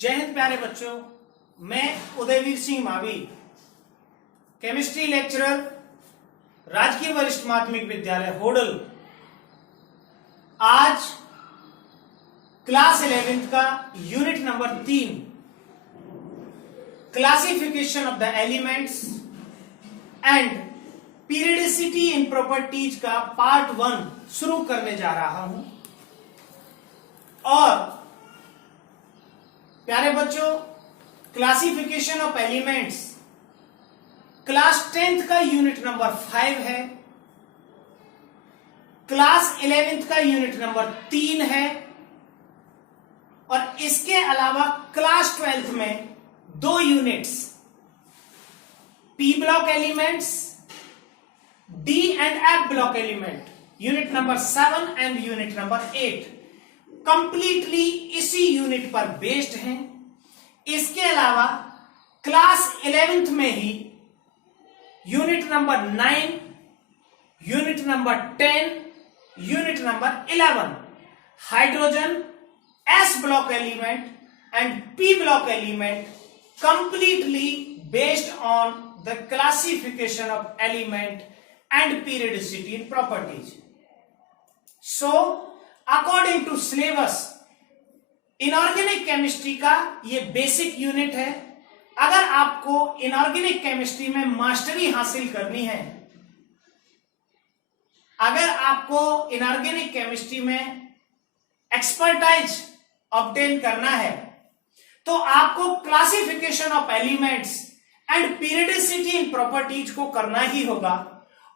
जय हिंद प्यारे बच्चों, मैं उदयवीर सिंह मावी, केमिस्ट्री लेक्चरर, राजकीय वरिष्ठ माध्यमिक विद्यालय होडल। आज क्लास 11th का unit number 3 classification of the elements and periodicity in properties का पार्ट 1 शुरू करने जा रहा हूं। और प्यारे बच्चों, classification of elements class 10th का यूनिट नंबर 5 है, क्लास 11th का यूनिट नंबर 3 है और इसके अलावा क्लास 12th में 2 units P block elements, D and F block element, unit number 7 and unit number 8 completely इसी यूनिट पर बेस्ड हैं। इसके अलावा क्लास 11th में ही unit number 9, unit number 10, unit number 11 hydrogen, S block element and P block element completely based on the classification of element and periodicity in properties. So according to syllabus inorganic chemistry का ये basic unit है। अगर आपको inorganic chemistry में mastery हासिल करनी है, अगर आपको इनऑर्गेनिक केमिस्ट्री में एक्सपर्टाइज ऑब्टेन करना है, तो आपको classification of elements and periodicity in properties को करना ही होगा।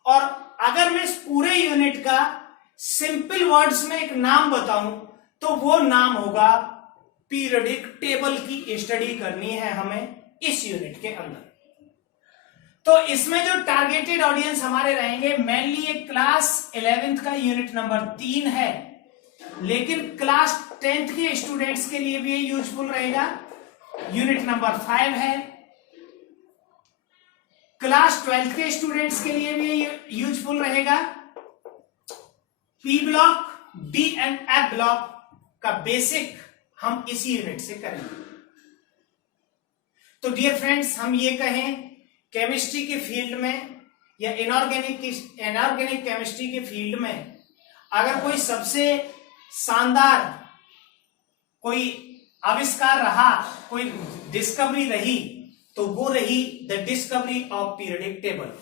और अगर मैं इस पूरे यूनिट का सिंपल वर्ड्स में एक नाम बताऊं तो वो नाम होगा पीरियडिक टेबल की स्टडी करनी है हमें इस यूनिट के अंदर। तो इसमें जो टारगेटेड ऑडियंस हमारे रहेंगे, मेनली ये क्लास 11th का यूनिट नंबर 3 है, लेकिन क्लास 10th के स्टूडेंट्स के लिए भी ये यूजफुल रहेगा। यूनिट नंबर 5 है, क्लास 12th के स्टूडेंट्स के लिए भी ये यूजफुल रहेगा। P block, D and F block का बेसिक हम इसी यूनिट से करेंगे। तो डियर फ्रेंड्स, हम ये कहें केमिस्ट्री के फील्ड में या इनऑर्गेनिक केमिस्ट्री के फील्ड में अगर कोई सबसे शानदार कोई आविष्कार रहा, कोई डिस्कवरी रही, तो वो रही the discovery of periodic table.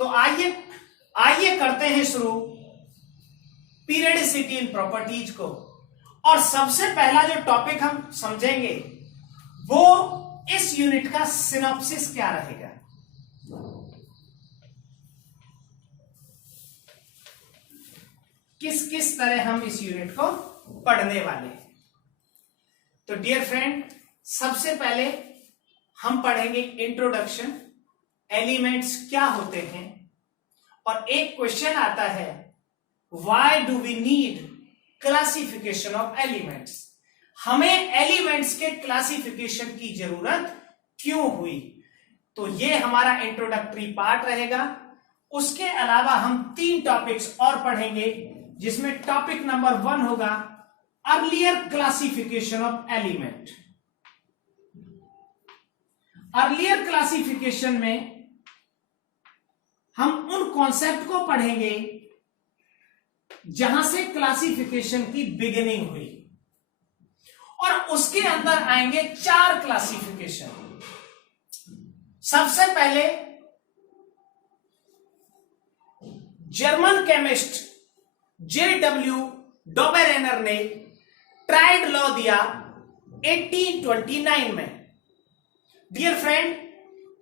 तो आइए करते हैं शुरू पीरियडिसिटी इन प्रॉपर्टीज को। और सबसे पहला जो टॉपिक हम समझेंगे वो इस यूनिट का सिनॉप्सिस क्या रहेगा। किस किस तरह हम इस यूनिट को पढ़ने वाले हैं। तो डियर फ्रेंड, सबसे पहले हम पढ़ेंगे इंट्रोडक्शन, एलिमेंट्स क्या होते हैं। और एक क्वेश्चन आता है, why do we need classification of elements, हमें एलिमेंट्स के क्लासिफिकेशन की जरूरत क्यों हुई। तो ये हमारा इंट्रोडक्टरी पार्ट रहेगा। उसके अलावा हम 3 टॉपिक्स और पढ़ेंगे, जिसमें टॉपिक नंबर 1 होगा earlier classification of element. Earlier classification में हम उन कॉन्सेप्ट को पढ़ेंगे जहां से क्लासिफिकेशन की बिगिनिंग हुई, और उसके अंदर आएंगे 4 क्लासिफिकेशन। सबसे पहले जर्मन केमिस्ट JW डॉबेरेनर ने ट्राइड लॉ दिया 1829 में। Dear friend,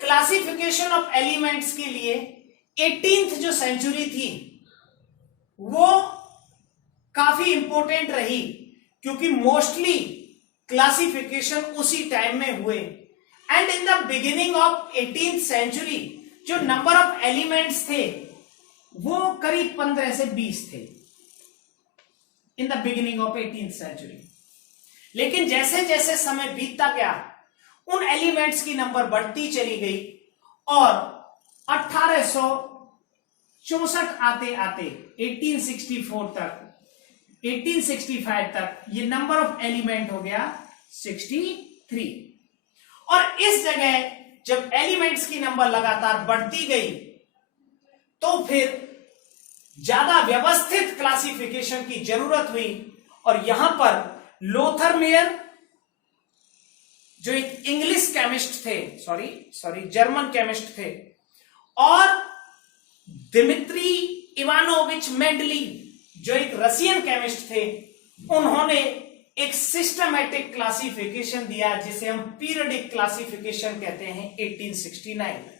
classification of elements के लिए 18th जो सेंचुरी थी वो काफी इंपॉर्टेंट रही, क्योंकि मोस्टली क्लासिफिकेशन उसी टाइम में हुए। And in the beginning of 18th century जो नंबर ऑफ एलिमेंट्स थे वो करीब 15 से 20 थे in the beginning of 18th century. लेकिन जैसे जैसे समय बीतता गया उन एलिमेंट्स की नंबर बढ़ती चली गई और 1864 आते आते 1864 तक 1865 तक ये नंबर ऑफ एलिमेंट हो गया 63। और इस जगह जब एलिमेंट्स की नंबर लगातार बढ़ती गई तो फिर ज्यादा व्यवस्थित क्लासिफिकेशन की जरूरत हुई, और यहां पर लोथर मेयर जो एक इंग्लिश केमिस्ट थे, सॉरी जर्मन केमिस्ट थे, और दिमित्री इवानोविच मेंडलीव जो एक रशियन केमिस्ट थे, उन्होंने एक सिस्टमैटिक क्लासिफिकेशन दिया जिसे हम पीरियडिक क्लासिफिकेशन कहते हैं 1869।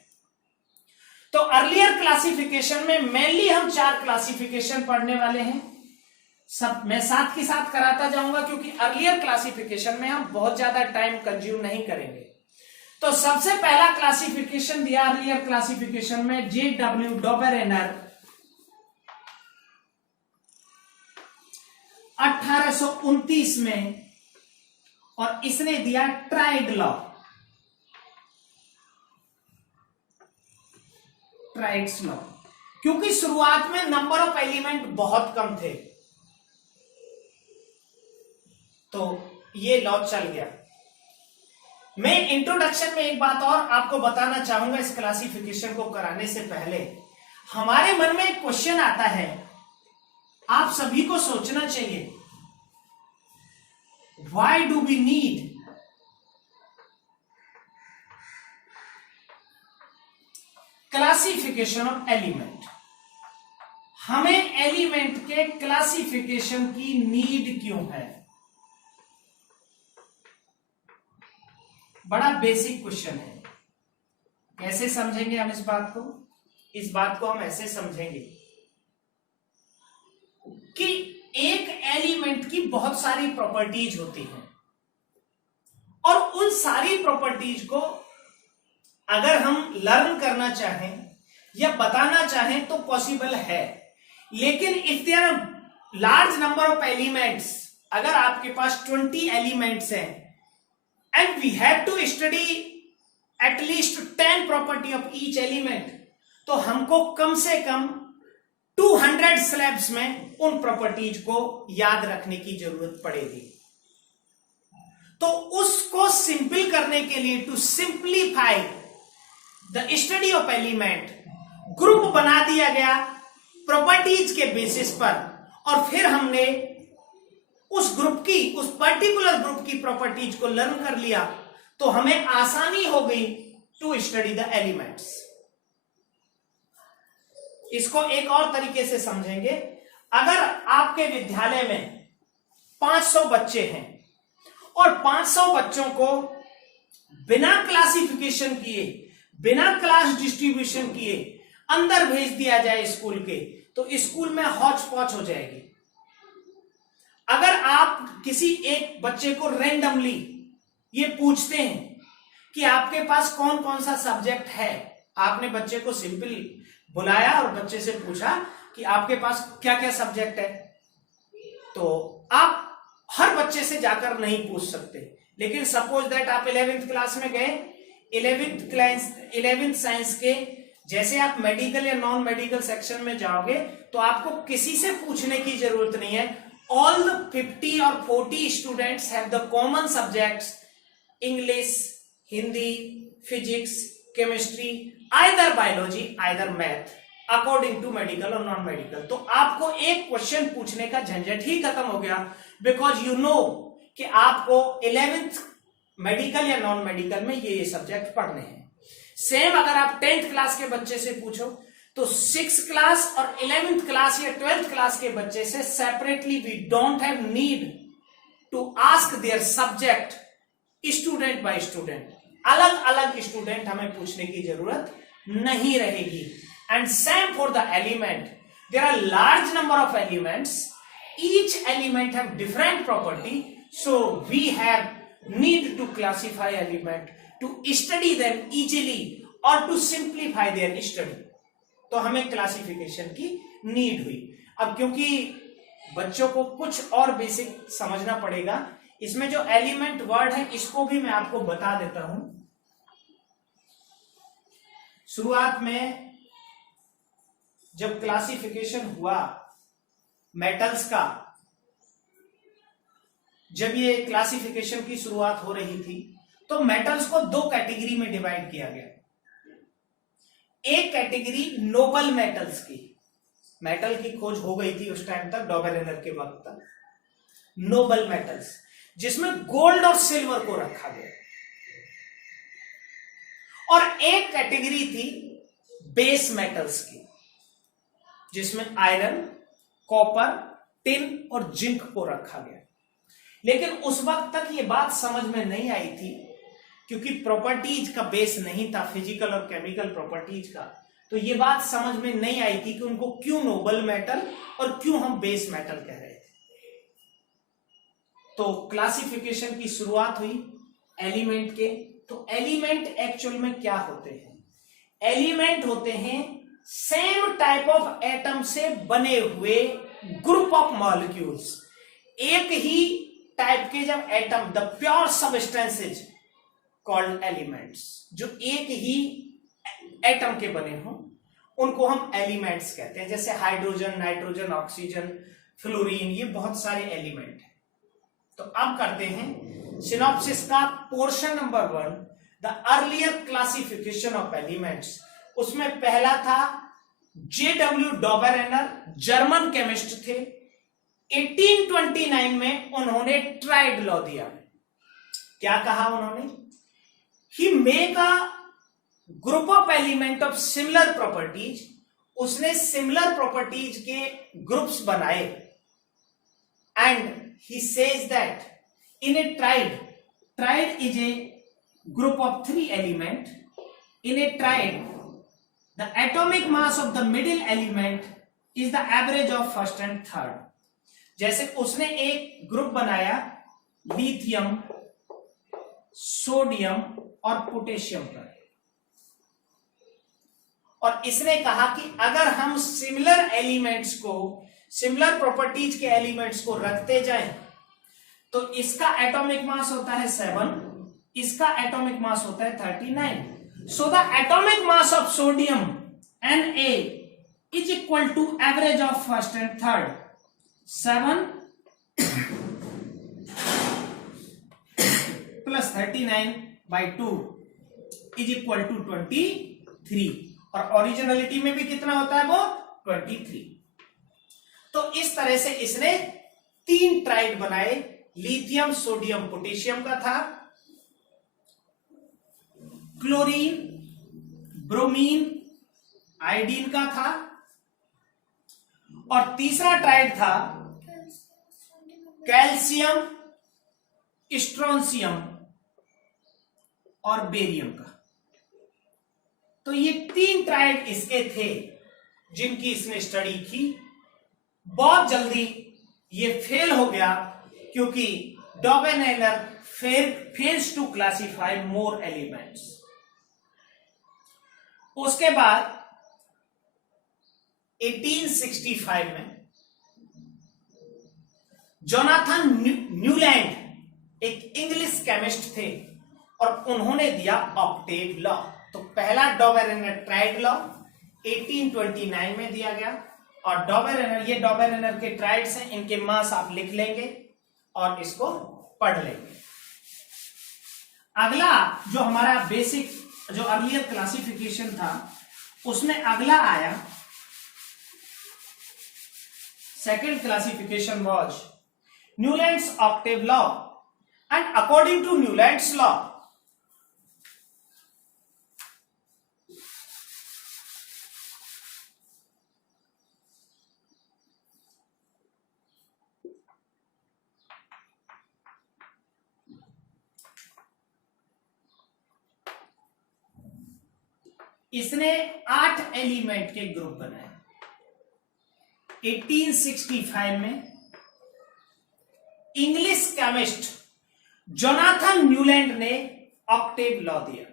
तो अर्लियर क्लासिफिकेशन में मेनली हम 4 क्लासिफिकेशन पढ़ने वाले हैं। सब मैं साथ के साथ कराता जाऊंगा क्योंकि अर्लियर क्लासिफिकेशन में हम बहुत ज्यादा टाइम कंज्यूम नहीं करेंगे। तो सबसे पहला क्लासिफिकेशन दिया अर्लियर क्लासिफिकेशन में J.W. डॉबरेनर 1829 में, और इसने दिया ट्राइड लॉ, ट्राइड्स लॉ, क्योंकि शुरुआत में नंबर ऑफ एलिमेंट बहुत कम थे तो ये लॉ चल गया। मैं इंट्रोडक्शन में एक बात और आपको बताना चाहूंगा इस क्लासिफिकेशन को कराने से पहले। हमारे मन में एक क्वेश्चन आता है, आप सभी को सोचना चाहिए, why do we need classification of element? हमें एलिमेंट के क्लासिफिकेशन की नीड क्यों है? बड़ा बेसिक क्वेश्चन है। कैसे समझेंगे हम इस बात को? इस बात को हम ऐसे समझेंगे कि एक एलिमेंट की बहुत सारी प्रॉपर्टीज होती हैं, और उन सारी प्रॉपर्टीज को अगर हम लर्न करना चाहें या बताना चाहें तो पॉसिबल है, लेकिन if there are large number of elements, अगर आपके पास 20 एलिमेंट्स हैं and we have to study at least 10 property of each element, तो हमको कम से कम 200 स्लैब्स में उन प्रॉपर्टीज को याद रखने की जरूरत पड़ेगी। तो उसको सिंपल करने के लिए, to simplify the study of element, group बना दिया गया प्रॉपर्टीज के बेसिस पर, और फिर हमने उस ग्रुप की, उस पर्टिकुलर ग्रुप की प्रॉपर्टीज को लर्न कर लिया, तो हमें आसानी हो गई टू स्टडी द एलिमेंट्स। इसको एक और तरीके से समझेंगे, अगर आपके विद्यालय में 500 बच्चे हैं और 500 बच्चों को बिना क्लासिफिकेशन किए, बिना क्लास डिस्ट्रीब्यूशन किए अंदर भेज दिया जाए स्कूल के, तो स्कूल में हौच पौच हो जाएगी। अगर आप किसी एक बच्चे को रैंडमली ये पूछते हैं कि आपके पास कौन कौन सा सब्जेक्ट है, आपने बच्चे को सिंपल बुलाया और बच्चे से पूछा कि आपके पास क्या क्या सब्जेक्ट है, तो आप हर बच्चे से जाकर नहीं पूछ सकते। लेकिन सपोज दैट आप 11th क्लास में गए, 11th साइंस के जैसे आप मेडिकल या नॉन मेडिकल सेक्शन में जाओगे तो आपको किसी से पूछने की जरूरत नहीं है। All the 50 or 40 students have the common subjects English, Hindi, Physics, Chemistry, either biology, either math, according to medical or non-medical। तो आपको एक क्वेश्चन पूछने का झंझट ही खत्म हो गया, because you know कि आपको 11th मेडिकल या नॉन मेडिकल में ये सब्जेक्ट पढ़ने हैं। सेम अगर आप 10th क्लास के बच्चे से पूछो तो 6th क्लास और 11th क्लास या 12th क्लास के बच्चे से separately we don't have need to ask their subject student by student. अलग अलग स्टूडेंट हमें पूछने की जरूरत नहीं रहेगी। And same for the element, there are large number of elements, each element have different property, so we have need to classify element, to study them easily और to simplify their study. तो हमें classification की need हुई। अब क्योंकि बच्चों को कुछ और बेसिक समझना पड़ेगा, इसमें जो एलिमेंट वर्ड है इसको भी मैं आपको बता देता हूं। शुरुआत में जब क्लासिफिकेशन हुआ मेटल्स का, जब ये क्लासिफिकेशन की शुरुआत हो रही थी तो मेटल्स को दो कैटेगरी में डिवाइड किया गया। एक कैटेगरी नोबल मेटल्स की, मेटल की खोज हो गई थी उस टाइम तक, डॉबेरेनर के वक्त तक, नोबल मेटल्स, जिसमें गोल्ड और सिल्वर को रखा गया। और एक कैटेगरी थी बेस मेटल्स की, जिसमें आयरन, कॉपर, टिन और जिंक को रखा गया। लेकिन उस वक्त तक ये बात समझ में नहीं आई थी, क्योंकि प्रॉपर्टीज का बेस नहीं था, फिजिकल और केमिकल प्रॉपर्टीज का, तो ये बात समझ में नहीं आई थी कि उनको क्यों नोबल मेटल और क्यों हम बेस मेटल कह रहे थे। तो क्लासिफिकेशन की शुरुआत हुई एलिमेंट के। तो एलिमेंट एक्चुअल में क्या होते हैं? एलिमेंट होते हैं सेम टाइप ऑफ एटम से बने हुए ग्रुप ऑफ मॉलिक्यूल्स। एक ही टाइप के जब atom, the pure substances called elements, जो एक ही एटम के बने हों, उनको हम एलिमेंट्स कहते हैं। जैसे हाइड्रोजन, नाइट्रोजन, ऑक्सीजन, फ्लोरीन, ये बहुत सारे एलिमेंट हैं। तो अब करते हैं सिनॉप्सिस का portion number 1, the earlier classification of elements. उसमें पहला था J.W. डॉबेरेनर, जर्मन केमिस्ट थे। 1829 में उन्होंने ट्राइड लॉ दिया। क्या कहा उन्होंने? He make a group of element of similar properties. उसने सिमिलर प्रॉपर्टीज के ग्रुप्स बनाए। And he says that in a tride is a group of 3 element. In a tride, the atomic mass of the middle element is the average of first and third. जैसे उसने एक group बनाया lithium, sodium और potassium का, और इसने कहा कि अगर हम सिमिलर एलिमेंट्स को, सिमिलर प्रॉपर्टीज के एलिमेंट्स को रखते जाएं तो इसका एटॉमिक मास होता है 7, इसका एटॉमिक मास होता है 39। So the atomic mass of sodium Na is equal to average of first and third. 7 plus 39/2 is equal to 23। और ओरिजिनलिटी में भी कितना होता है वो? 23। तो इस तरह से इसने 3 ट्राइड बनाए। लिथियम, सोडियम, पोटेशियम का था, क्लोरीन, ब्रोमीन, आयोडीन का था, और तीसरा ट्राइड था कैल्शियम, स्ट्रोंसियम और बेरियम का। तो ये 3 ट्राइड इसके थे जिनकी इसने स्टडी की। बहुत जल्दी ये फेल हो गया, क्योंकि Dobereiner fails to classify more elements. उसके बाद 1865 में जोनाथन न्यूलैंड एक इंग्लिश केमिस्ट थे, और उन्होंने दिया ऑक्टेव लॉ। तो पहला डॉबेरेनर ट्राइड लॉ 1829 में दिया गया। और डॉबेरेनर, ये डॉबेरेनर के ट्राइड्स हैं, इनके मास आप लिख लेंगे और इसको पढ़ लेंगे। अगला जो हमारा बेसिक, जो अर्लियर क्लासिफिकेशन था, उसमें अगला आया second classification was Newlands octave law. And according to Newlands law, इसने 8 एलिमेंट के ग्रुप बनाए। 1865 में इंग्लिश केमिस्ट जोनाथन न्यूलैंड ने ऑक्टेव लॉ दिया,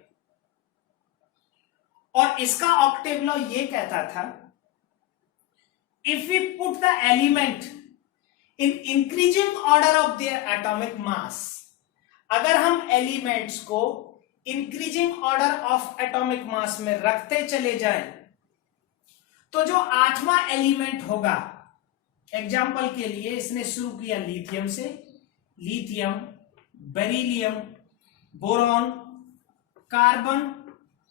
और इसका ऑक्टेव लॉ ये कहता था, if we put the element in increasing order of their atomic mass, अगर हम एलिमेंट्स को increasing order of atomic mass में रखते चले जाएं, तो जो 8वां एलिमेंट होगा, एग्जाम्पल के लिए इसने शुरू किया लिथियम से, lithium, beryllium, boron, carbon,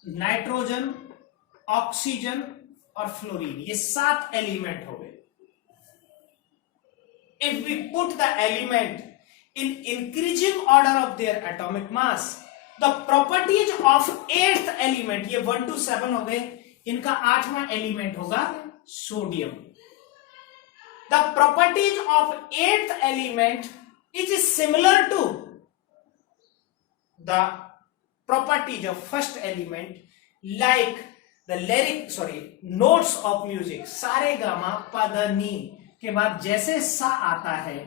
nitrogen, oxygen और फ्लोरीन, ये 7 एलिमेंट हो गए। If we put the element in increasing order of their atomic mass, the properties of 8th element, ये 1 to 7 हो गए, इनका 8वां एलिमेंट होगा sodium. The properties of 8th element is similar to the properties of first element, like the notes of music, सारे gamma पद नी के बाद जैसे सा आता है,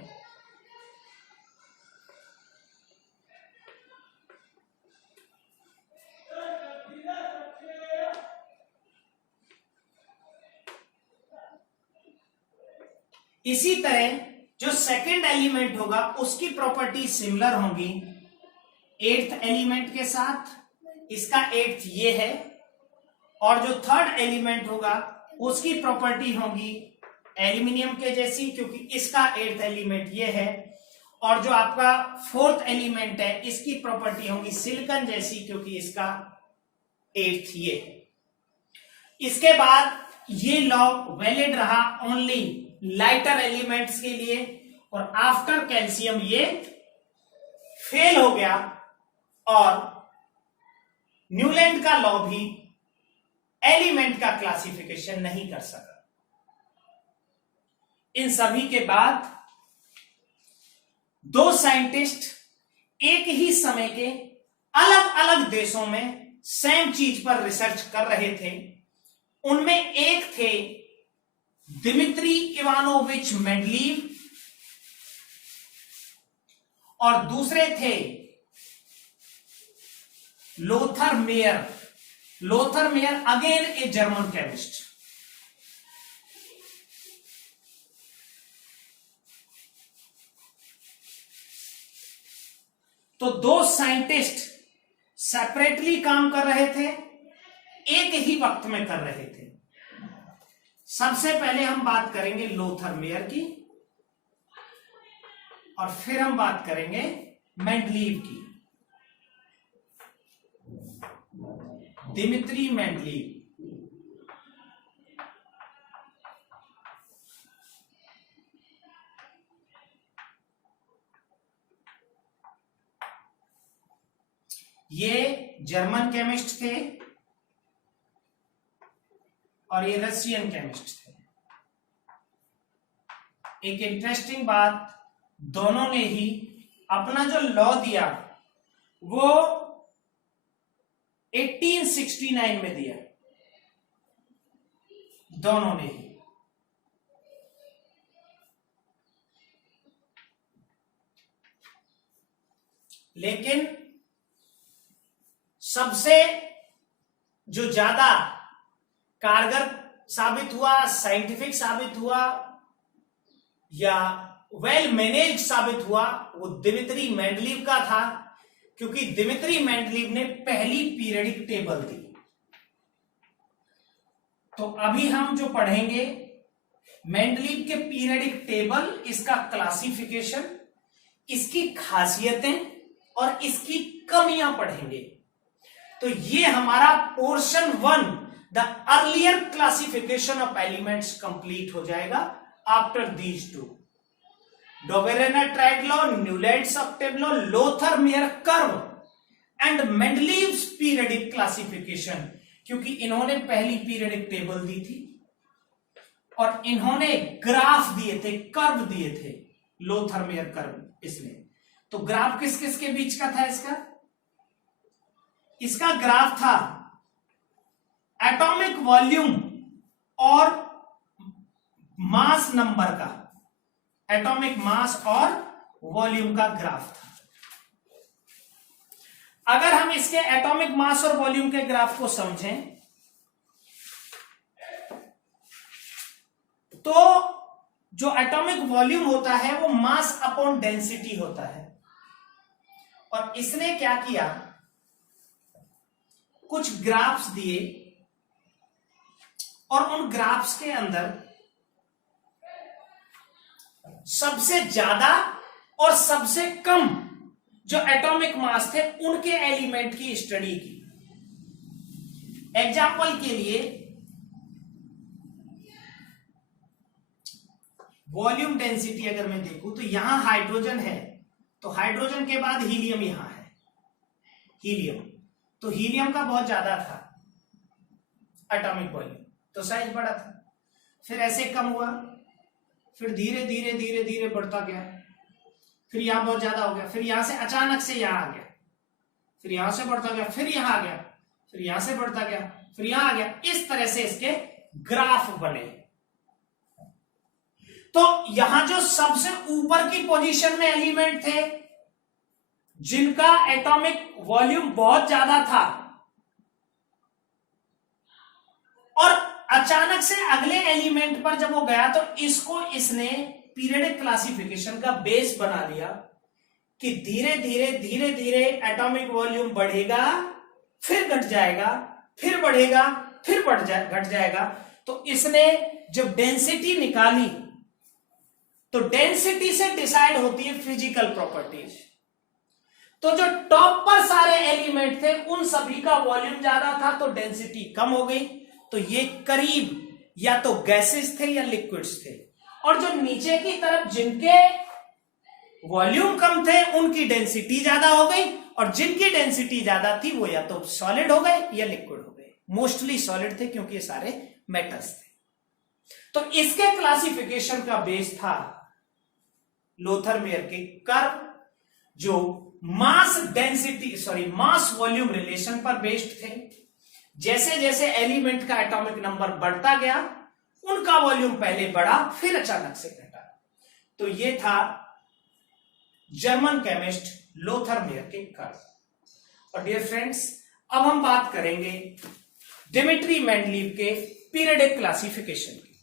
इसी तरह जो सेकंड एलिमेंट होगा उसकी प्रॉपर्टी सिमिलर होंगी 8th एलिमेंट के साथ। इसका 8th ये है, और जो थर्ड एलिमेंट होगा उसकी प्रॉपर्टी होगी एल्यूमिनियम के जैसी, क्योंकि इसका 8th एलिमेंट ये है, और जो आपका 4th एलिमेंट है इसकी प्रॉपर्टी होगी सिलिकॉन जैसी, क्योंकि इसका 8th ये है। इसके बाद ये लॉ वैलिड रहा ओनली लाइटर एलिमेंट्स के लिए, और आफ्टर कैल्शियम ये फेल हो गया, और न्यूलैंड का लॉ भी एलिमेंट का क्लासिफिकेशन नहीं कर सका। इन सभी के बाद 2 साइंटिस्ट एक ही समय के अलग अलग देशों में सेम चीज पर रिसर्च कर रहे थे। उनमें एक थे दिमित्री इवानोविच मेंडलीव, और दूसरे थे Lothar Meyer. Lothar Meyer again a German chemist. तो 2 साइंटिस्ट सेपरेटली काम कर रहे थे, एक ही वक्त में कर रहे थे। सबसे पहले हम बात करेंगे लोथर मेयर की, और फिर हम बात करेंगे मेंडलीव की। दिमित्री मेंडलीव, ये जर्मन केमिस्ट थे और ये रशियन केमिस्ट थे। एक इंटरेस्टिंग बात, दोनों ने ही अपना जो लॉ दिया वो 1869 में दिया, दोनों ने ही। लेकिन सबसे जो ज्यादा कारगर साबित हुआ, साइंटिफिक साबित हुआ या वेल मैनेज साबित हुआ, वो दिमित्री मेंडलीव का था, क्योंकि दिमित्री मेंडलीव ने पहली पीरियडिक टेबल दी। तो अभी हम जो पढ़ेंगे मेंडलीव के पीरियडिक टेबल, इसका क्लासिफिकेशन, इसकी खासियतें और इसकी कमियां पढ़ेंगे। तो ये हमारा portion 1 the earlier classification of elements complete हो जाएगा after these 2, Dobereiner triad law, Newlands octave law, Lothar Meyer curve and Mendeleev's periodic classification, क्योंकि इन्होंने पहली पीरियडिक टेबल दी थी और इन्होंने ग्राफ दिए थे, कर्व दिए थे, लोथर मेयर कर्व इसने। तो ग्राफ किस किस के बीच का था इसका ग्राफ था एटॉमिक वॉल्यूम और मास नंबर का, एटॉमिक मास और वॉल्यूम का ग्राफ था। अगर हम इसके एटॉमिक मास और वॉल्यूम के ग्राफ को समझें तो जो एटॉमिक वॉल्यूम होता है वो मास अपॉन डेंसिटी होता है। और इसने क्या किया, कुछ ग्राफ्स दिए और उन ग्राफ्स के अंदर सबसे ज्यादा और सबसे कम जो एटॉमिक मास थे उनके एलिमेंट की स्टडी की। एग्जाम्पल के लिए वॉल्यूम डेंसिटी अगर मैं देखूं तो यहां हाइड्रोजन है, तो हाइड्रोजन के बाद हीलियम यहां है, हीलियम, तो हीलियम का बहुत ज्यादा था एटॉमिक वॉल्यूम, तो साइज बड़ा था। फिर ऐसे कम हुआ, फिर धीरे धीरे धीरे धीरे बढ़ता गया, फिर यहां बहुत ज्यादा हो गया, फिर यहां से अचानक से यहां आ गया, फिर यहां से बढ़ता गया, फिर यहां आ गया, फिर यहां से बढ़ता गया, फिर यहां आ गया। इस तरह से इसके ग्राफ बने। तो यहां जो सबसे ऊपर की पोजीशन में एलिमेंट थे जिनका एटॉमिक वॉल्यूम बहुत ज्यादा था, और अचानक से अगले एलिमेंट पर जब वो गया तो इसको इसने पीरियडिक क्लासिफिकेशन का बेस बना लिया कि धीरे धीरे धीरे धीरे एटॉमिक वॉल्यूम बढ़ेगा, फिर घट जाएगा, फिर बढ़ेगा, फिर घट जाएगा। तो इसने जब डेंसिटी निकाली तो डेंसिटी से डिसाइड होती है फिजिकल प्रॉपर्टीज। तो जो टॉप पर सारे एलिमेंट थे उन सभी का वॉल्यूम ज्यादा था तो डेंसिटी कम हो गई, तो ये करीब या तो गैसेस थे या लिक्विड्स थे। और जो नीचे की तरफ जिनके वॉल्यूम कम थे उनकी डेंसिटी ज्यादा हो गई, और जिनकी डेंसिटी ज्यादा थी वो या तो सॉलिड हो गए या लिक्विड हो गए। मोस्टली सॉलिड थे क्योंकि ये सारे मेटल्स थे। तो इसके क्लासिफिकेशन का बेस था लोथर-मेयर के कर्व, जो मास वॉल्यूम रिलेशन पर बेस्ड थे। जैसे जैसे एलिमेंट का एटॉमिक नंबर बढ़ता गया उनका वॉल्यूम पहले बढ़ा, फिर अचानक से घटा। तो ये था जर्मन केमिस्ट लोथर-मेयर के कर्व। और डियर फ्रेंड्स, अब हम बात करेंगे डिमिट्री मेंडलीव के पीरियडिक क्लासिफिकेशन की।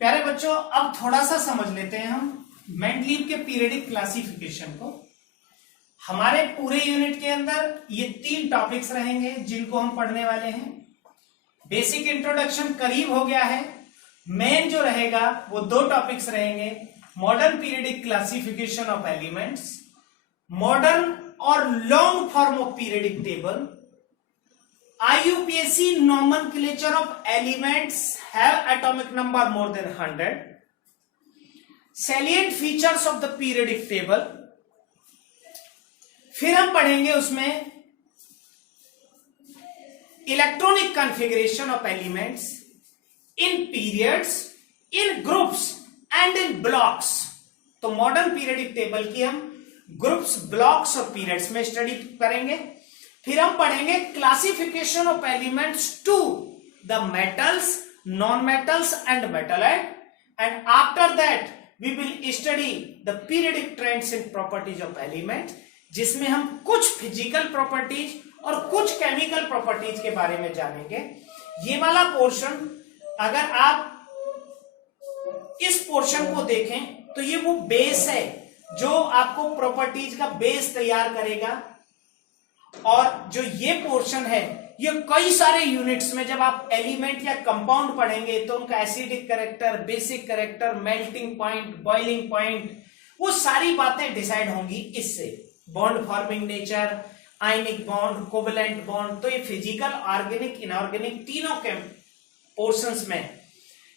प्यारे बच्चों, अब थोड़ा सा समझ लेते हैं हम मेंडलीव के पीरियडिक क्लासिफिकेशन को। हमारे पूरे यूनिट के अंदर ये 3 टॉपिक्स रहेंगे जिनको हम पढ़ने वाले हैं। बेसिक इंट्रोडक्शन करीब हो गया है। मेन जो रहेगा वो 2 टॉपिक्स रहेंगे, modern periodic classification of elements, modern और long form of periodic table, IUPAC nomenclature of elements have atomic number more than 100, salient features of the periodic table। फिर हम पढ़ेंगे उसमें electronic configuration of elements in periods, in groups and in blocks. तो modern periodic table की हम groups, blocks और periods में study करेंगे। फिर हम पढ़ेंगे classification of elements to the metals, non metals and metalloid, and after that we will study the periodic trends in properties of elements, जिसमें हम कुछ फिजिकल प्रॉपर्टीज और कुछ केमिकल प्रॉपर्टीज के बारे में जानेंगे। ये वाला पोर्शन अगर आप इस पोर्शन को देखें तो ये वो बेस है जो आपको प्रॉपर्टीज का बेस तैयार करेगा। और जो ये पोर्शन है ये कई सारे यूनिट्स में जब आप एलिमेंट या कंपाउंड पढ़ेंगे तो उनका acidic character, basic character, melting point, boiling point, वो सारी बातें डिसाइड होंगी इससे। Bond forming nature, ionic bond, covalent bond, तो ये फिजिकल, ऑर्गेनिक, इनऑर्गेनिक तीनों के पोर्शंस में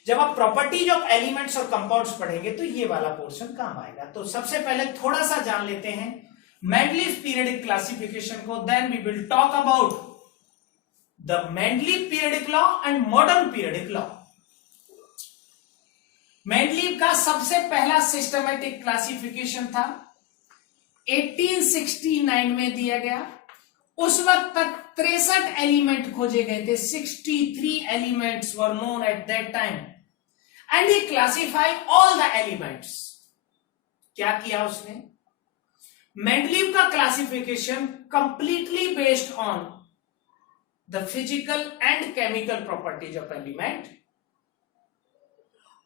जब आप प्रॉपर्टीज ऑफ एलिमेंट्स और कंपाउंड्स पढ़ेंगे तो ये वाला पोर्शन काम आएगा। तो सबसे पहले थोड़ा सा जान लेते हैं मेंडलीव पीरियडिक क्लासिफिकेशन को, then we will talk about the Mendeleev periodic law and modern periodic law. Mendeleev का सबसे पहला सिस्टमैटिक क्लासिफिकेशन था 1869 में दिया गया। उस वक्त तक 63 एलिमेंट खोजे गए थे, 63 elements were known at that time, and he classified all the elements. क्या किया उसने? मेंडलीव का classification completely based on the physical and chemical properties of element.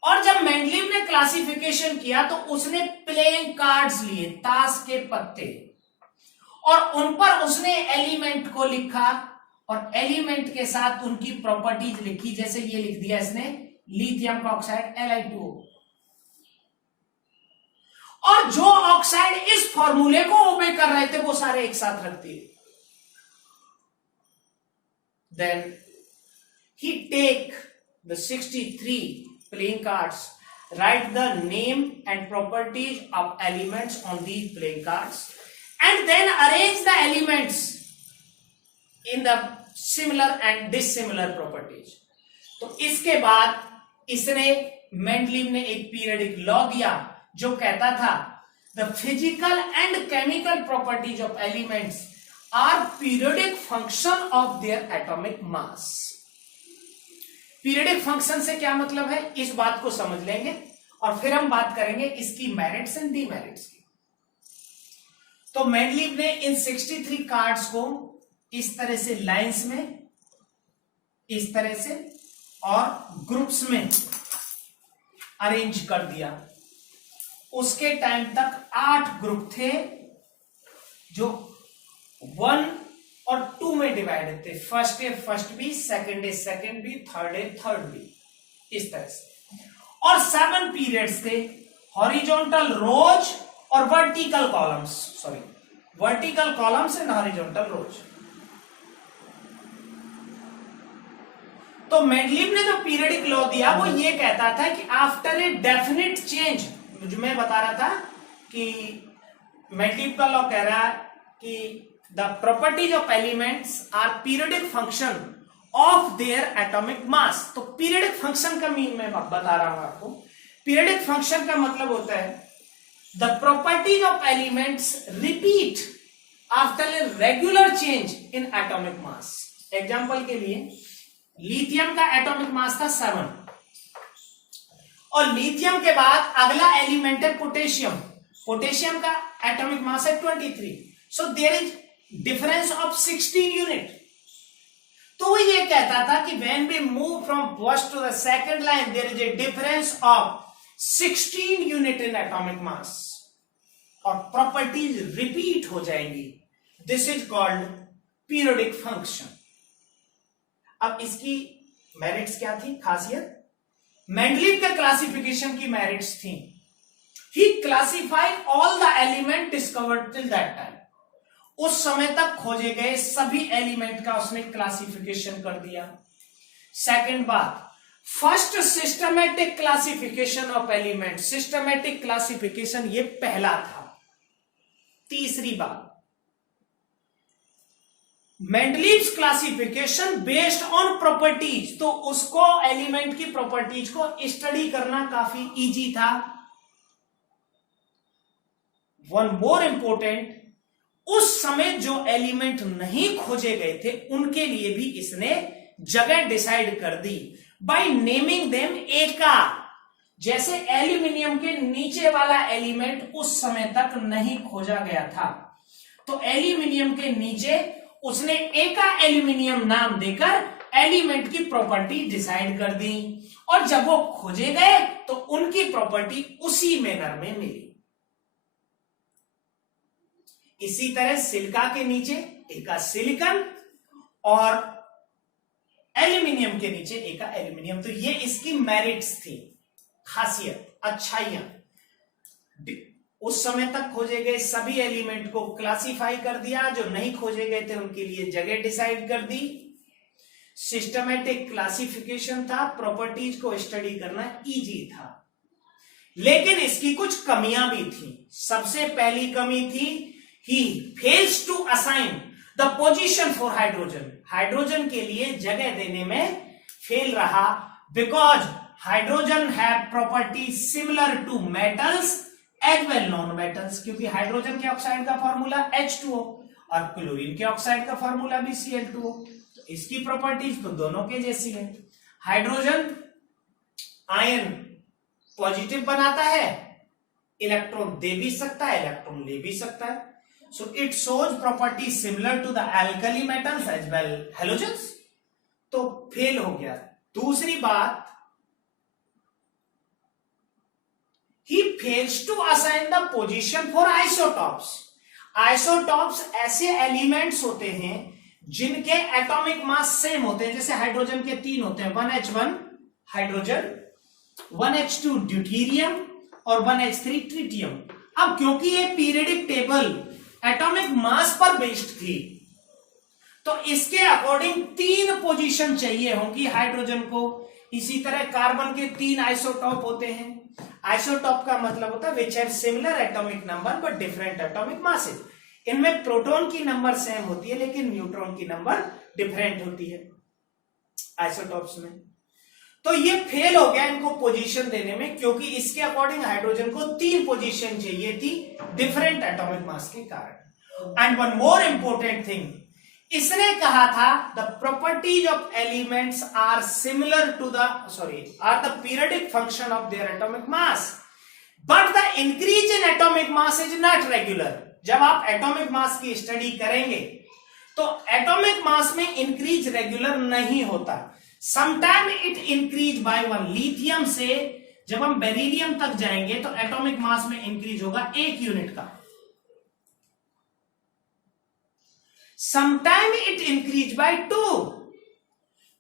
और जब मेंडलीव ने क्लासिफिकेशन किया तो उसने प्लेइंग कार्ड्स लिए, ताश के पत्ते, और उन पर उसने एलिमेंट को लिखा और एलिमेंट के साथ उनकी प्रॉपर्टीज लिखी। जैसे ये लिख दिया इसने लिथियम ऑक्साइड Li2O, और जो ऑक्साइड इस फॉर्मूले को ओबे कर रहे थे वो सारे एक साथ रख दिए। Then he take the 63 playing cards, write the name and properties of elements on these playing cards, and then arrange the elements in the similar and dissimilar properties. तो इसके बाद इसने मेंडलीव ने एक पीरियडिक लॉ दिया जो कहता था the physical and chemical properties of elements are periodic function of their atomic mass. Periodic function से क्या मतलब है, इस बात को समझ लेंगे और फिर हम बात करेंगे इसकी मेरिट्स एंड डीमेरिट्स की। तो मेंडलीव ने इन 63 कार्ड्स को इस तरह से लाइंस में, इस तरह से और ग्रुप्स में अरेंज कर दिया। उसके टाइम तक 8 ग्रुप थे जो 1 और 2 में डिवाइडेड थे। First A first B, second A second B, third A third B, इस तरह से। और 7 पीरियड्स थे, हॉरिजॉन्टल रोज और vertical columns, sorry vertical columns and horizontal rows. तो मेंडलीव ने जो पीरियडिक लॉ दिया वो ये कहता था कि आफ्टर ए डेफिनेट चेंज, जो मैं बता रहा था कि मेंडलीव का लॉ कह रहा है कि the properties of elements are periodic function of their atomic mass. तो पीरियडिक फंक्शन का मीन मैं बता रहा हूं आपको। पीरियडिक फंक्शन का मतलब होता है the properties of elements repeat after a regular change in atomic mass. Example के लिए लिथियम का एटॉमिक मास था 7 और लिथियम के बाद अगला एलिमेंट है पोटेशियम। पोटेशियम का एटॉमिक मास है 23। So there is difference of 16 unit. तो वो ये कहता था कि when we move from first to the second line there is a difference of 16 unit in atomic mass और प्रॉपर्टीज रिपीट हो जाएंगी। This is called periodic function. अब इसकी मेरिट्स क्या थी, खासियत? मेंडलीव के क्लासिफिकेशन की मेरिट्स थी, he classified all the element discovered till that time. उस समय तक खोजे गए सभी एलिमेंट का उसने क्लासिफिकेशन कर दिया। सेकंड बात, first systematic classification of element, systematic classification ये पहला था। तीसरी बात, Mendeleev's classification based on properties, तो उसको एलिमेंट की प्रॉपर्टीज को स्टडी करना काफी इजी था। वन मोर इंपोर्टेंट, उस समय जो एलिमेंट नहीं खोजे गए थे उनके लिए भी इसने जगह डिसाइड कर दी बाय नेमिंग देम एका। जैसे एल्यूमिनियम के नीचे वाला एलिमेंट उस समय तक नहीं खोजा गया था, तो एल्यूमिनियम के नीचे उसने एका एल्यूमिनियम नाम देकर एलिमेंट की प्रॉपर्टी डिसाइड कर दी और जब वो खोजे गए तो उनकी प्रॉपर्टी उसी मैनर में मिली। इसी तरह सिलिका के नीचे एका सिलिकन और एल्यूमिनियम के नीचे एका एल्यूमिनियम। तो ये इसकी मेरिट्स थी, खासियत, अच्छाइयां। उस समय तक खोजे गए सभी एलिमेंट को क्लासिफाई कर दिया, जो नहीं खोजे गए थे उनके लिए जगह डिसाइड कर दी। सिस्टमैटिक क्लासिफिकेशन था, प्रॉपर्टीज को स्टडी करना इजी था। लेकिन इसकी कुछ कमियां भी थी। सबसे पहली कमी थी he fails to assign the position for hydrogen. Hydrogen के लिए जगह देने में फेल रहा, because hydrogen have properties similar to metals as well non metals। क्योंकि हाइड्रोजन के ऑक्साइड का फॉर्मूला H2O और क्लोरीन के ऑक्साइड का फॉर्मूला भी Cl2O, तो इसकी प्रॉपर्टीज तो दोनों के जैसी है। हाइड्रोजन आयन पॉजिटिव बनाता है, इलेक्ट्रॉन दे भी सकता है, इलेक्ट्रॉन ले भी सकता है। So it shows properties similar to the alkali metals as well halogens। तो फेल हो गया। दूसरी बात, he fails to assign the position for isotopes। Isotopes ऐसे एलिमेंट्स होते हैं जिनके एटॉमिक मास सेम होते हैं। जैसे हाइड्रोजन के 3 होते हैं, 1H1 हाइड्रोजन, 1H2 ड्यूटीरियम और 1H3 ट्रिटियम। अब क्योंकि ये पीरियडिक टेबल एटॉमिक मास पर बेस्ड थी, तो इसके अकॉर्डिंग 3 पोजीशन चाहिए होंगी हाइड्रोजन को। इसी तरह कार्बन के 3 आइसोटॉप होते हैं। आइसोटॉप का मतलब होता है which have similar atomic number but different atomic masses. इनमें प्रोटॉन की नंबर सेम होती है लेकिन न्यूट्रॉन की नंबर डिफरेंट होती है आइसोटॉप्स में। तो ये फेल हो गया इनको पोजीशन देने में, क्योंकि इसके अकॉर्डिंग हाइड्रोजन को 3 पोजीशन चाहिए थी डिफरेंट एटॉमिक मास के कारण। And one more important thing, इसने कहा था the properties of elements are similar to are the periodic function of their atomic mass but the increase in atomic mass is not regular. जब आप atomic mass की study करेंगे तो atomic mass में increase regular नहीं होता। Sometime it increase by 1। Lithium से जब हम बेरिलियम तक जाएंगे तो एटॉमिक मास में इंक्रीज होगा 1 यूनिट का। Sometime it increase by 2।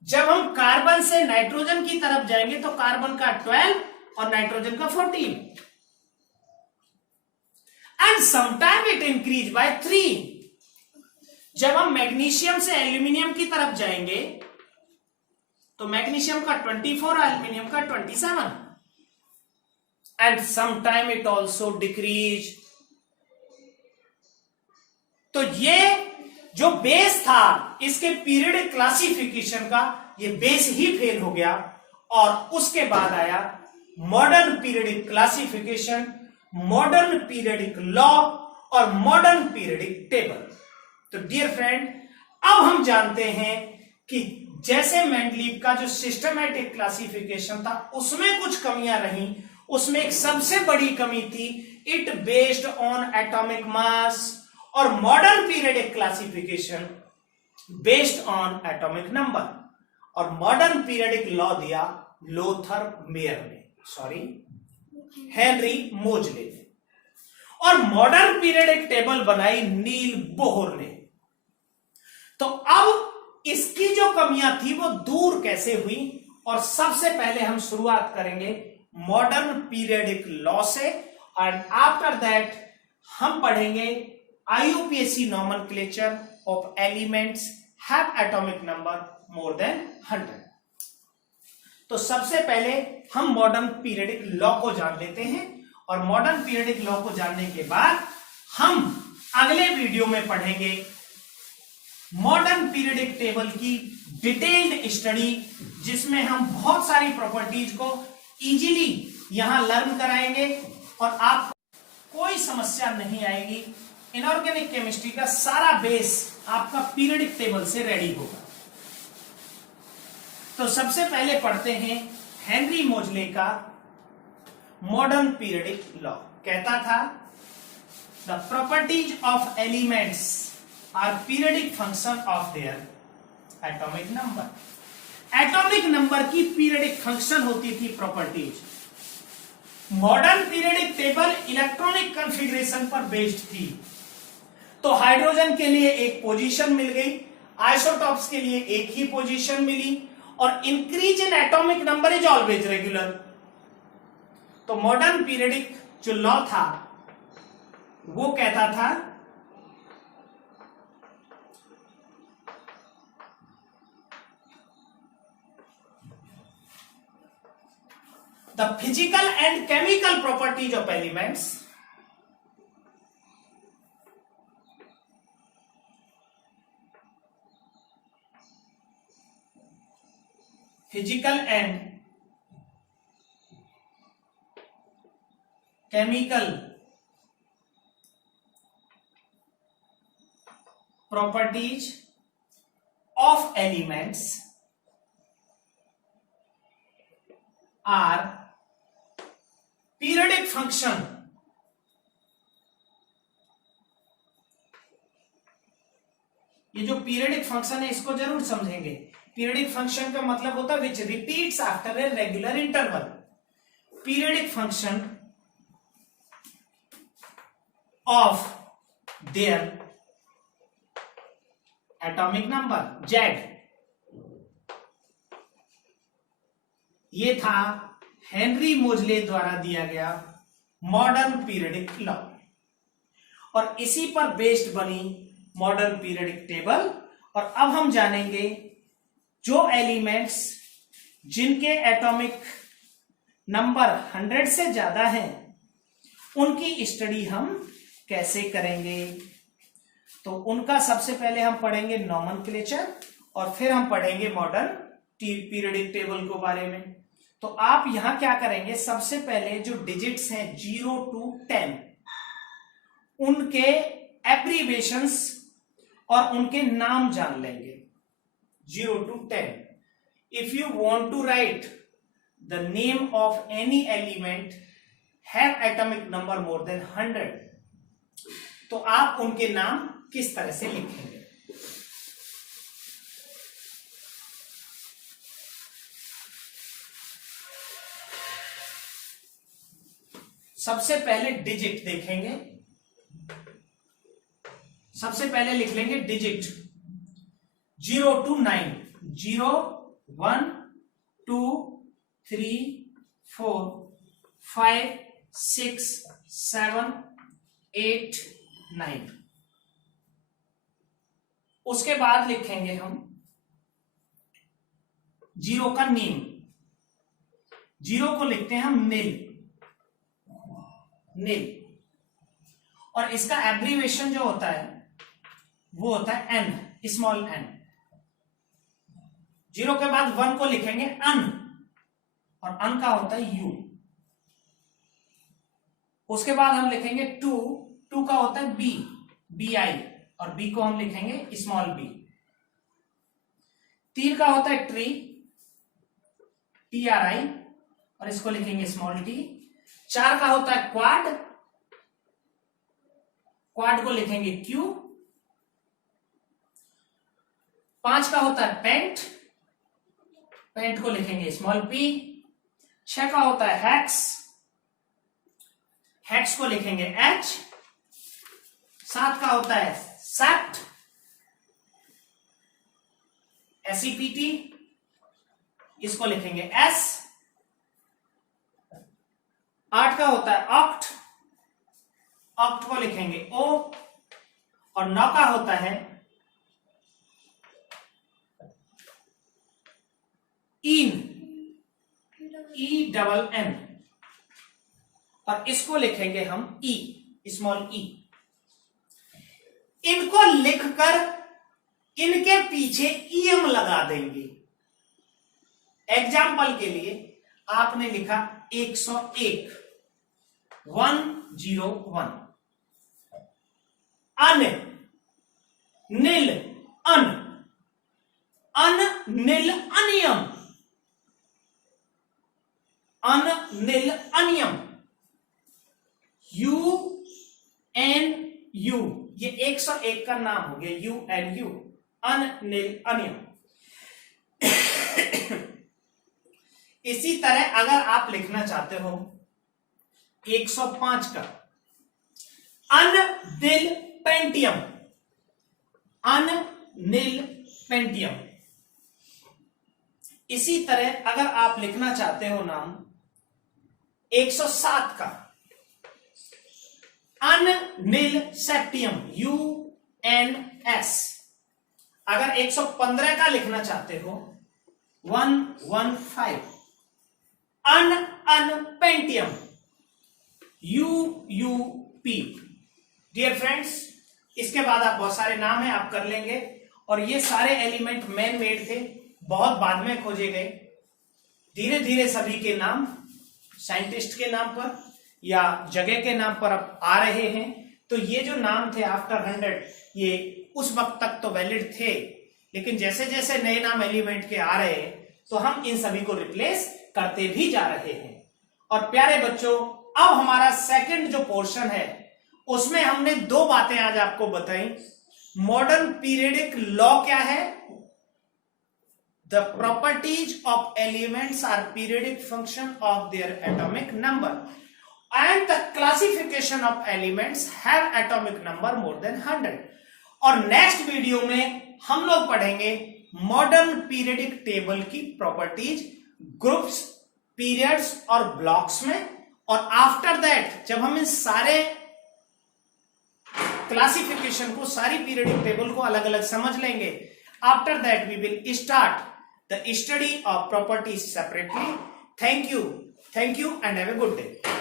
जब हम कार्बन से नाइट्रोजन की तरफ जाएंगे तो कार्बन का 12 और नाइट्रोजन का 14। And sometime it increase by 3। जब हम मैग्नीशियम से एल्यूमिनियम की तरफ जाएंगे तो मैग्नीशियम का 24 और एल्यूमिनियम का 27। And sometime it also decrease. तो ये जो बेस था इसके पीरियडिक क्लासिफिकेशन का, ये बेस ही फेल हो गया और उसके बाद आया modern periodic classification, modern periodic law और मॉडर्न पीरियडिक टेबल। तो डियर फ्रेंड, अब हम जानते हैं कि जैसे मेंडलीव का जो सिस्टमैटिक क्लासिफिकेशन था उसमें कुछ कमियां रही। उसमें एक सबसे बड़ी कमी थी it based on atomic mass, और modern periodic classification based on atomic number. और मॉडर्न पीरियडिक लॉ दिया लोथर मेयर ने, हेनरी मोजले ने, और मॉडर्न पीरियडिक टेबल बनाई नील बोहर ने। तो अब इसकी जो कमियां थी वो दूर कैसे हुई, और सबसे पहले हम शुरुआत करेंगे मॉडर्न पीरियडिक लॉ से, एंड आफ्टर दैट हम पढ़ेंगे IUPAC nomenclature of elements have atomic number more than 100। तो सबसे पहले हम मॉडर्न पीरियडिक लॉ को जान लेते हैं, और मॉडर्न पीरियडिक लॉ को जानने के बाद हम अगले वीडियो में पढ़ेंगे मॉडर्न पीरियडिक टेबल की डिटेल्ड स्टडी, जिसमें हम बहुत सारी प्रॉपर्टीज को इजीली यहां लर्न कराएंगे और आपको कोई समस्या नहीं आएगी। इनऑर्गेनिक केमिस्ट्री का सारा बेस आपका पीरियडिक टेबल से रेडी होगा। तो सबसे पहले पढ़ते हैं हेनरी मोजले का मॉडर्न पीरियडिक लॉ। कहता था the properties of elements are periodic function of their atomic number. Atomic number की पीरियडिक फंक्शन होती थी properties. Modern periodic table electronic configuration पर बेस्ड थी। तो हाइड्रोजन के लिए एक पोजीशन मिल गई, आइसोटॉप्स के लिए एक ही पोजीशन मिली, और increase in atomic number is always regular. तो मॉडर्न पीरियडिक जो लॉ था वो कहता था the physical and chemical properties of elements physical and chemical properties of elements are periodic function ये जो पीरियडिक फंक्शन है इसको जरूर समझेंगे। पीरियडिक फंक्शन का मतलब होता है which repeats after a regular interval. Periodic function of their atomic number Z। ये था हेनरी मोजले द्वारा दिया गया मॉडर्न पीरियडिक लॉ, और इसी पर बेस्ड बनी मॉडर्न पीरियडिक टेबल। और अब हम जानेंगे जो एलिमेंट्स जिनके एटॉमिक नंबर 100 से ज्यादा हैं उनकी स्टडी हम कैसे करेंगे। तो उनका सबसे पहले हम पढ़ेंगे नोमेनक्लेचर और फिर हम पढ़ेंगे मॉडर्न पीरियडिक टेबल के बारे में। तो आप यहां क्या करेंगे, सबसे पहले जो डिजिट्स हैं 0 to 10 उनके एब्रीविएशंस और उनके नाम जान लेंगे। 0 to 10, if you want to write the name of any element have atomic number more than 100, तो आप उनके नाम किस तरह से लिखेंगे। सबसे पहले डिजिट देखेंगे, सबसे पहले लिख लेंगे डिजिट 0 to 9, 0 1 2 3 4 5 6 7 8 9। उसके बाद लिखेंगे हम 0 का नेम, 0 को लिखते हैं हम नील, नील, और इसका एब्रीविएशन जो होता है वो होता है एन, स्मॉल एन। 0 के बाद 1 को लिखेंगे अन, और अन का होता है यू। उसके बाद हम लिखेंगे 2, 2 का होता है बी, बी आई, और बी को हम लिखेंगे स्मॉल बी। 3 का होता है ट्री, टी आर आई, और इसको लिखेंगे स्मॉल टी। 4 का होता है क्वाड, क्वाड को लिखेंगे क्यू। 5 का होता है पेंट, पेंट को लिखेंगे स्मॉल पी। 6 का होता है हेक्स, हेक्स को लिखेंगे एच। 7 का होता है सेप्ट, एसईपीटी, इसको लिखेंगे एस। 8 का होता है ऑक्ट, ऑक्ट को लिखेंगे ओ। और 9 का होता है इन, ई डबल एन, और इसको लिखेंगे हम ई, स्मॉल ई। इनको लिखकर इनके पीछे ईएम लगा देंगे। एग्जाम्पल के लिए आपने लिखा 101, 101, अन नील अन, अन नील अनियम, अन नील अनियम, यू एन यू, ये 101 का नाम हो गया, यू एन यू, अन नील अनियम। इसी तरह अगर आप लिखना चाहते हो 105 का अन नील पेंटियम, अन नील पेंटियम। इसी तरह अगर आप लिखना चाहते हो नाम 107 का unnilseptium, U N S. अगर 115 का लिखना चाहते हो 115 ununpentium, U U P. Dear friends, इसके बाद आप बहुत सारे नाम है आप कर लेंगे, और ये सारे एलिमेंट मैन मेड थे, बहुत बाद में खोजे गए। धीरे धीरे सभी के नाम साइंटिस्ट के नाम पर या जगह के नाम पर अब आ रहे हैं। तो ये जो नाम थे आफ्टर 100, ये उस वक्त तक तो वैलिड थे, लेकिन जैसे जैसे नए नाम एलिमेंट के आ रहे हैं तो हम इन सभी को रिप्लेस करते भी जा रहे हैं। और प्यारे बच्चों, अब हमारा सेकंड जो पोर्शन है उसमें हमने 2 बातें आज आपको बताई। मॉडर्न पीरियडिक लॉ क्या है, the properties of elements are periodic function of their atomic number, and the classification of elements have atomic number more than 100। और नेक्स्ट वीडियो में हम लोग पढ़ेंगे मॉडर्न पीरियडिक टेबल की प्रॉपर्टीज ग्रुप्स, पीरियड्स और blocks में, और आफ्टर दैट जब हम इन सारे क्लासिफिकेशन को, सारी पीरियडिक टेबल को अलग अलग समझ लेंगे, after that we will start the study of properties separately. Thank you and have a good day.